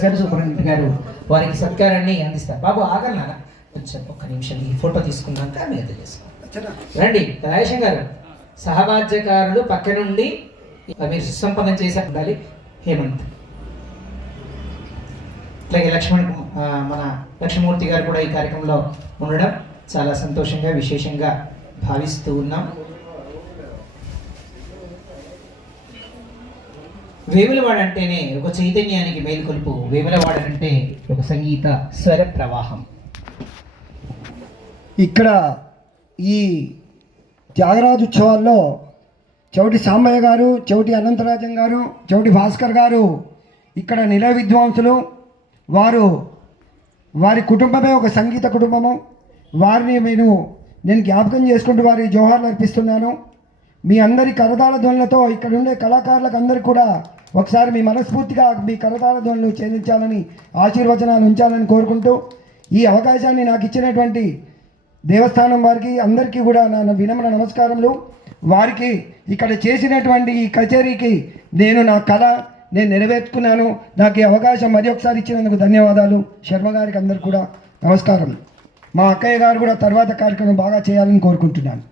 శ్రీనివాస్ గారు సూపరింటెండెంట్ గారు వారికి సత్కారాన్ని అందిస్తారు. బాబు ఆగలనా కొంచెం ఒక్క నిమిషం ఈ ఫోటో తీసుకున్నాక మీరు తెలియజేసుకోండి. రండి రాజేశం గారు, సహబాధ్యకారులు పక్క నుండి మీరు సుసంపన్నం చేసి ఉండాలి. హేమంత్, అలాగే మన లక్ష్మణమూర్తి గారు కూడా ఈ కార్యక్రమంలో ఉండడం చాలా సంతోషంగా విశేషంగా భావిస్తూ ఉన్నాం. వేములవాడ అంటేనే ఒక చైతన్యానికి మేలుకొలుపు, వేములవాడ అంటే ఒక సంగీత స్వర ప్రవాహం. ఇక్కడ ఈ త్యాగరాజు ఉత్సవాల్లో చౌటి సాంబయ్య గారు, చౌటి అనంతరాజన్ గారు, చౌటి భాస్కర్ గారు ఇక్కడ నిలయ విద్వాంసులు. వారి కుటుంబమే ఒక సంగీత కుటుంబము. వారిని నేను జ్ఞాపకం చేసుకుంటూ వారి జోహార్లు అర్పిస్తున్నాను. మీ అందరి కరతాళ ధ్వనులతో ఇక్కడ ఉండే కళాకారులకు అందరికీ కూడా ఒకసారి మీ మనస్ఫూర్తిగా మీ కరతాళ ధ్వనులు చెందించాలని, ఆశీర్వచనాలు ఉంచాలని కోరుకుంటూ ఈ అవకాశాన్ని నాకు ఇచ్చినటువంటి దేవస్థానం వారికి అందరికీ కూడా నా వినమ్ర నమస్కారములు. వారికి ఇక్కడ చేసినటువంటి ఈ కచేరీకి నా కళ నేను నెరవేర్చుకున్నాను. నాకు ఈ అవకాశం మరి ఒకసారి ఇచ్చినందుకు ధన్యవాదాలు. శర్మ గారికి అందరికీ కూడా నమస్కారం. మా అక్కయ్య గారు కూడా తర్వాత కార్యక్రమం బాగా చేయాలని కోరుకుంటున్నాను.